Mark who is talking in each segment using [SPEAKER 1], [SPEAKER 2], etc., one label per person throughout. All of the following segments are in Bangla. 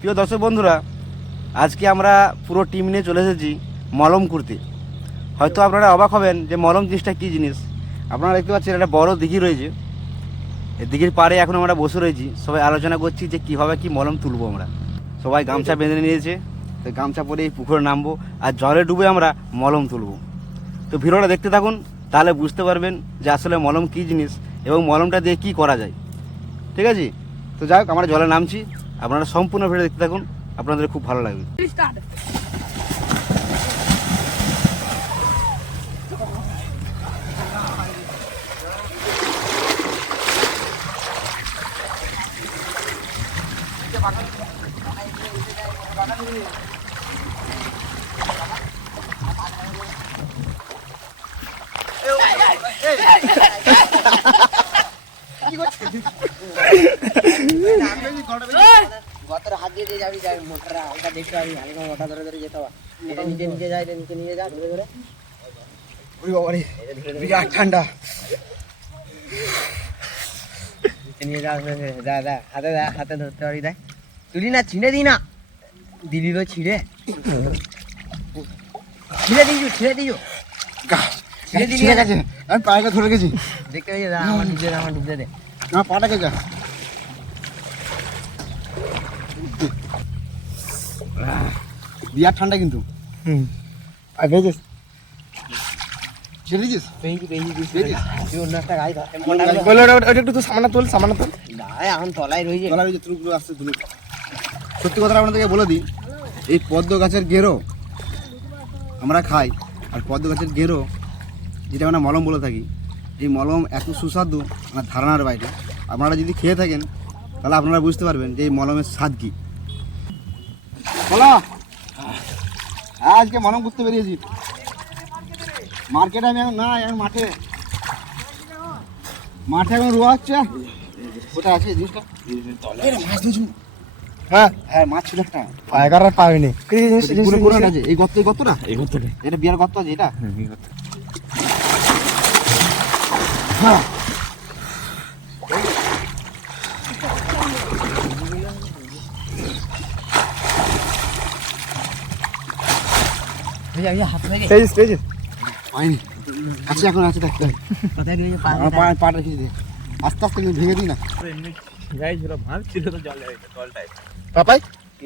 [SPEAKER 1] প্রিয় দর্শক বন্ধুরা, আজকে আমরা পুরো টিম নিয়ে চলে এসেছি মলম করতে। হয়তো আপনারা অবাক হবেন যে মলম জিনিসটা কী জিনিস? আপনারা দেখতে পাচ্ছেন একটা বড় দিঘি রয়েছে। এই দিঘির পাড়ে এখন আমরা বসে রয়েছি। সবাই আলোচনা করছি যে কীভাবে কি মলম তুলবো আমরা। সবাই গামছা বেঁধে নিয়েছে, তো গামছা পরে এই পুকুরে নামবো আর জলে ডুবে আমরা মলম তুলবো। তো ভিডিওটা দেখতে থাকুন, তাহলে বুঝতে পারবেন যে আসলে মলম কী জিনিস এবং মলমটা দিয়ে কী করা যায়। ঠিক আছে? তো যাই হোক, আমরা জলে নামছি। আপনারা সম্পূর্ণ ভিডিও দেখতে থাকুন আপনাদের খুব ভালো লাগবে
[SPEAKER 2] গতরে হাত দিয়ে যাবি যাবি মোটরা ওটা দেখতে পাবি হালকা মোটা ধরে ধরে যেতে হবে। এটা নিচে নিচে যায় এটা নিচে নিচে যা ধরে ধরে।
[SPEAKER 1] ওরে বাবারে বিরাট ঠান্ডা
[SPEAKER 2] নিচে নিয়ে যা। দা দা হাতে দা হাতে ধরতে পারবি দেখ। তুলি না ছিঁড়ে দিই না। দিদি তো ছিঁড়ে। ছিঁড়ে দিইছো ছিঁড়ে দিইছো ছিঁড়ে দিলি
[SPEAKER 1] আছে আমি পায়ে ধরে গেছি।
[SPEAKER 2] দেখতে পাই দা আমার ডুবতে দে আমার ডুবতে দে
[SPEAKER 1] আমার পাটাকে যা। বিরাট ঠান্ডা কিন্তু।
[SPEAKER 2] হুম।
[SPEAKER 1] আর ভেজেস? সত্যি কথা আপনাদেরকে বলে দিই এই পদ্ম গাছের গেরো আমরা খাই আর পদ্ম গাছের গেরো যেটা আমরা মলম বলে থাকি এই মলম এত সুস্বাদু আমার ধারণার বাইরে। আপনারা যদি খেয়ে থাকেন তাহলে আপনারা বুঝতে পারবেন যে এই মলমের স্বাদ কী। বলো। হ্যাঁ আজকে মলম করতে বেরিয়েছি। মার্কেটে আমি এখন না এখন মাঠে। মাঠে এখন রোয়া হচ্ছে। কোথায় আছে জিনিসটা? মাছ।
[SPEAKER 3] হ্যাঁ।
[SPEAKER 1] হ্যাঁ মাছ ছিল একটা।
[SPEAKER 3] পায়কার আর পাবেনি
[SPEAKER 1] এই গর্ত এই গর্তটা?
[SPEAKER 3] এই গর্তটা।
[SPEAKER 1] এটা বিয়ার গর্ত আছে এটা?
[SPEAKER 2] হাত
[SPEAKER 1] পাইনি। আছে এখন আছে দেখ। পাটা রেখে দে। আস্তে আস্তে কিন্তু ভেঙে দিই না।
[SPEAKER 3] পাপাই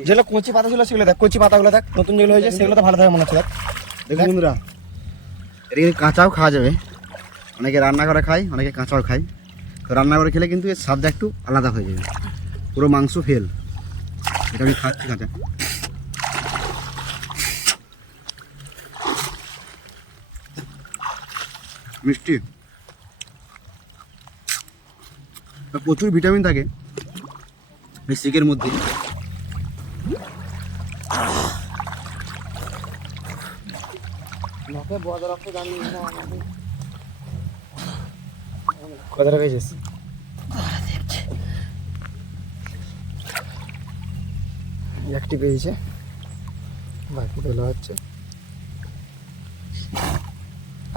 [SPEAKER 3] যেগুলো কচি পাতা ছিল সেগুলো দেখ কচি পাতাগুলো দেখ নতুন যেগুলো হয়েছে সেগুলো তো ভালো থাকে মনে হচ্ছে দেখ।
[SPEAKER 1] দেখুন বন্ধুরা এটা কাঁচাও খাওয়া যাবে। অনেকে রান্না করে খায় অনেকে কাঁচাও খায়। তো রান্না করে খেলে কিন্তু এর স্বাদটা একটু আলাদা হয়ে যাবে। পুরো মাংস ফেল। এটা আমি খাচ্ছি কাঁচা। মিষ্টি। প্রচুর ভিটামিন থাকে এই শিকের মধ্যে
[SPEAKER 3] কতটা পেয়েছিস একটি পেয়েছে বাকি তোলা হচ্ছে।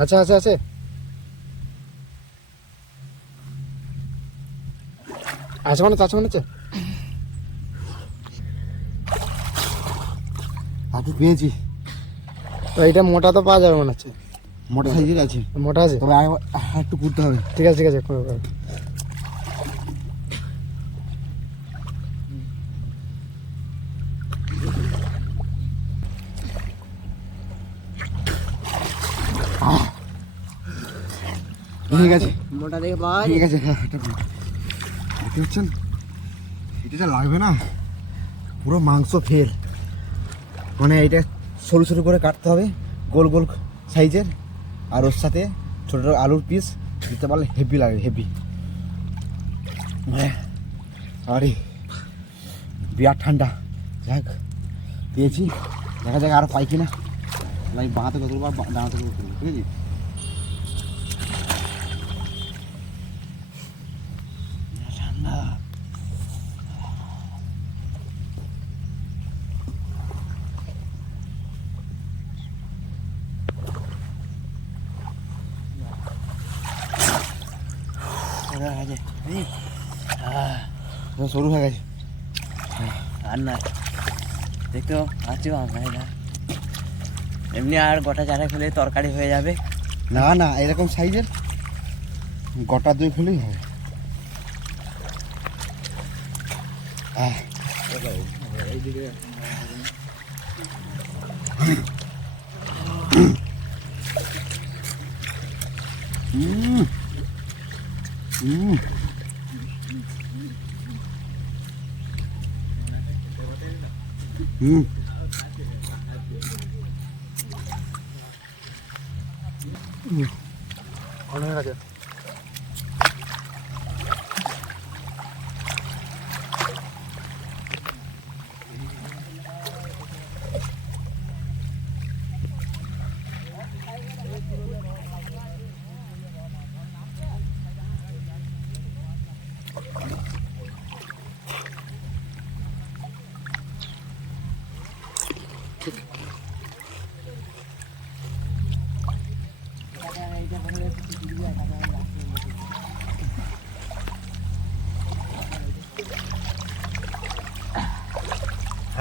[SPEAKER 3] আচ্ছা আচ্ছা আছে। আছে মানে আছে মনে হচ্ছে
[SPEAKER 1] হাতে পেয়েছি।
[SPEAKER 3] তো এইটা মোটা তো পাওয়া যাবে মনে হচ্ছে।
[SPEAKER 1] মোটর সাইকেল আছে।
[SPEAKER 3] মোটা আছে?
[SPEAKER 1] তবে আর একটু করতে হবে।
[SPEAKER 3] ঠিক আছে ঠিক আছে কোনো
[SPEAKER 1] ঠিক আছে।
[SPEAKER 2] মোটা দেখে পাওয়া
[SPEAKER 1] ঠিক আছে হ্যাঁ এটা করো। দেখতে পাচ্ছেন এটা যা লাগবে না? পুরো মাংস ফেল। মানে এটা সরু সরু করে কাটতে হবে গোল গোল সাইজের আর ওর সাথে ছোটো ছোটো আলুর পিস দিতে পারলে হেভি লাগে হেভি আরে বিরাট ঠান্ডা। যাক পেয়েছি। দেখা যাক আরও পাই কিনা। আমি বাঁহাতে কত বা ডানাতে কত করব, ঠিক আছে ঠান্ডা সরু হয়ে গেছে।
[SPEAKER 2] আর না দেখতেও আছি আমরা এটা এমনি আর গোটা চারা খেলে তরকারি হয়ে যাবে।
[SPEAKER 1] না না এরকম সাইজের গোটা দুই হলেই হবে। আহ। হুম হুম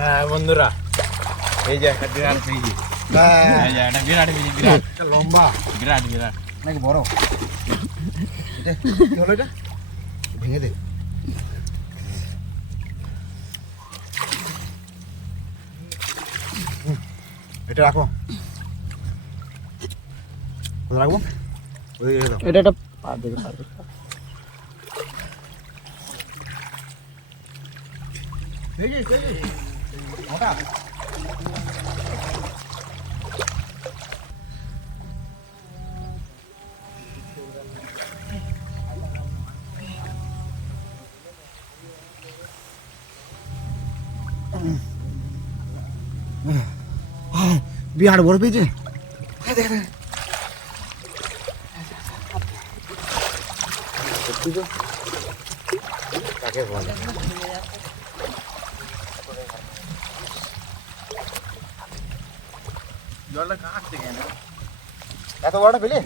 [SPEAKER 4] হ্যাঁ বন্ধুরা। এই যে একটা বিরাট ফ্রিজি। এই যে একটা বিরাট ফ্রিজি বিরাট।
[SPEAKER 3] লম্বা।
[SPEAKER 4] বিরাট বিরাট।
[SPEAKER 1] নাকি বড়? কি হলো এটা? ভেঙে দে। এটা রাখো। রাখব?
[SPEAKER 3] এটা। একটা পা দেখে। পারবে
[SPEAKER 1] বিহার বড় পেয়েছে
[SPEAKER 4] জলটা কেন
[SPEAKER 1] এত বড়টা পেলে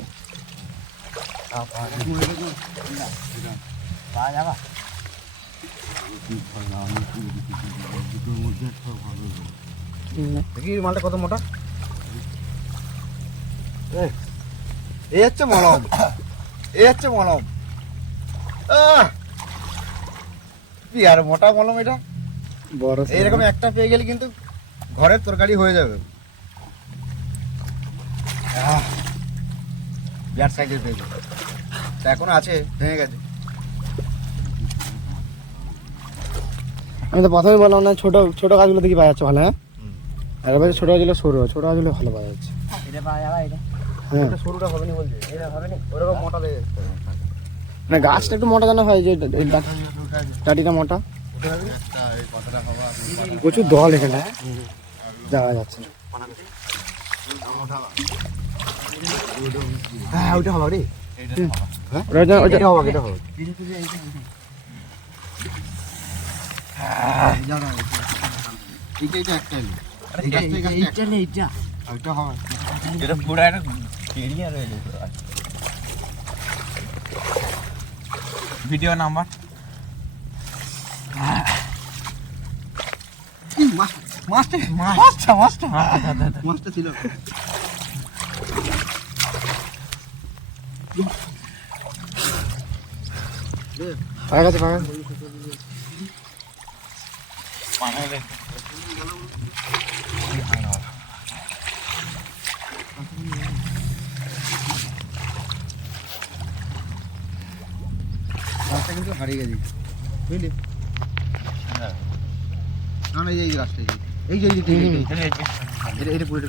[SPEAKER 2] পাওয়া যাবা।
[SPEAKER 1] দেখি মালটা কত মোটা? এই হচ্ছে মলম। এই হচ্ছে মলম! কি আর মোটা মলম এটা?
[SPEAKER 3] বড়
[SPEAKER 1] এইরকম একটা পেয়ে গেলে কিন্তু ঘরের তরকারি হয়ে যাবে। আহ! বিরাট সাইজের পেয়েছে তা এখনও আছে ভেঙে গেছে।
[SPEAKER 3] আমি তো প্রথমে বললাম না ছোট ছোট গাছগুলো দেখি পাওয়া যাচ্ছে ভালো হ্যাঁ? আর এবার ছোট গাছগুলো সরু ছোট গাছগুলো ভালো পাওয়া যাচ্ছে।
[SPEAKER 2] এটা পাওয়া যাবা এটা।
[SPEAKER 3] হ্যাঁ।
[SPEAKER 1] সরুটা হবে না বলছে
[SPEAKER 2] এটা হবে না
[SPEAKER 1] ওরকম মোটা লেগে যাচ্ছে।
[SPEAKER 3] মানে গাছটা একটু মোটা জানা হয় যে ডাটিটা মোটা। প্রচুর দল এখানে হ্যাঁ? দেখা যাচ্ছে
[SPEAKER 1] হ্যাঁ ওইটা হবে রে
[SPEAKER 3] ওটা ওটা- ওটা
[SPEAKER 1] হবে এটা
[SPEAKER 4] এটা পুরো একটা রয়েছে ভিডিও নাম্বার?
[SPEAKER 1] মাছটা মাছটা মাছটা। মাছটা ছিল।
[SPEAKER 3] পাওয়া গেছে পাওয়া গেছে
[SPEAKER 1] মাছটা কিন্তু হারিয়ে গেছে বুঝলি না না এই যে এই রাস্তা এই যে এই যে এই যে, এই যে, এটা এটা পুরোটা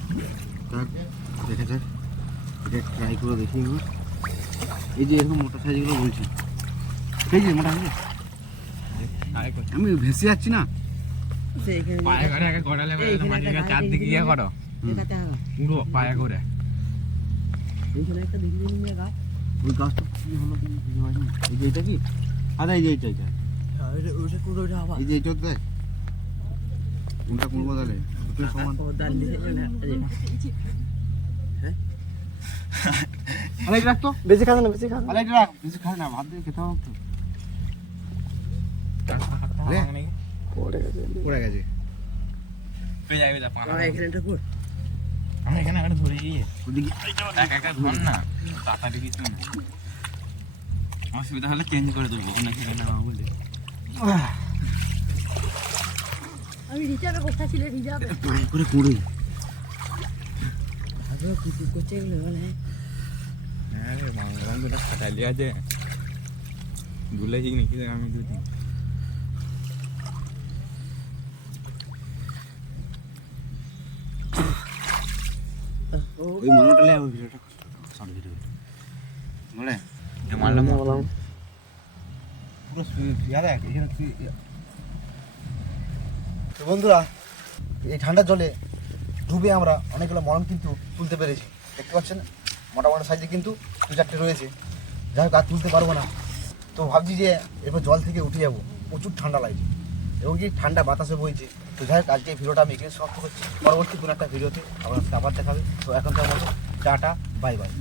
[SPEAKER 1] দেখে যাক। এটা ট্রাই করে দেখি একবার। এই যে এরকম মোটা সাইজগুলো বলছি। এই যে মোটা সাইজ আমি ভেসে যাচ্ছি না।
[SPEAKER 4] পায়ে আগে গড়ালে চারদিকে ইয়ে করো। পুরো পায়ে করে
[SPEAKER 2] এইখানে একটা দেখি নিয়ে গাছ।
[SPEAKER 1] ওই গাছটা কি হলো এই যে এটা কি? আরে এই যে এইটা এইটা।
[SPEAKER 2] হ্যাঁ, ওইটা ওইটা কোন আবার।
[SPEAKER 1] এই যে এইটা কোনটা কোনটা তাহলে?
[SPEAKER 2] দিয়ে
[SPEAKER 1] এটা রাখ তো
[SPEAKER 3] বেশি খাস না বেশি খাস
[SPEAKER 1] আরে এটা রাখ বেশি খাস না ভাত দিয়ে খেতে হবে তো।
[SPEAKER 3] পড়ে গেছে
[SPEAKER 1] পড়ে গেছে
[SPEAKER 4] পেয়ে যাবে যা পানা
[SPEAKER 2] এখানে একটা কোর
[SPEAKER 4] আমরা এখানে একটা ধরে গিয়ে
[SPEAKER 1] ওদিকে
[SPEAKER 4] একা একা ধর না তাড়াতাড়ি কিছু না অসুবিধা হলে চেঞ্জ করে দেবো ওখানে খেলে নেওয়া বলে।
[SPEAKER 5] আমি রিজার্ভে কোথায় ছিল রিজার্ভে।
[SPEAKER 1] পায়ে করে কুড়ি
[SPEAKER 2] আগে কি কি করছে এগুলো মানে
[SPEAKER 4] হ্যাঁ রে মাংস দুটো খাটালি আছে। দুলেছি নাকি আমি দুদিন।
[SPEAKER 1] ওই মনোটা লে ওই ভিডিওটা শর্ট ভিডিও বলে
[SPEAKER 4] মারলাম।
[SPEAKER 1] পুরো এক এখানে তুই-
[SPEAKER 3] বন্ধুরা, এই ঠান্ডার জলে ডুবে আমরা অনেকগুলো মলম কিন্তু তুলতে পেরেছি। দেখতে পাচ্ছেন, মোটামুটি সাইজে কিন্তু দু চারটে রয়েছে। যাই হোক, আর তুলতে পারব না। তো ভাবছি যে এরপর জল থেকে উঠে যাব। প্রচুর ঠান্ডা লাগছে। এবং কি ঠান্ডা বাতাসে বইছে। তো যাই হোক, আজকে ভিডিওটা আমি এখানে সমাপ্ত করছি। পরবর্তী কোনো একটা ভিডিওতে আপনার আবার দেখাবে। তো এখন তো মতো, টাটা, বাই বাই।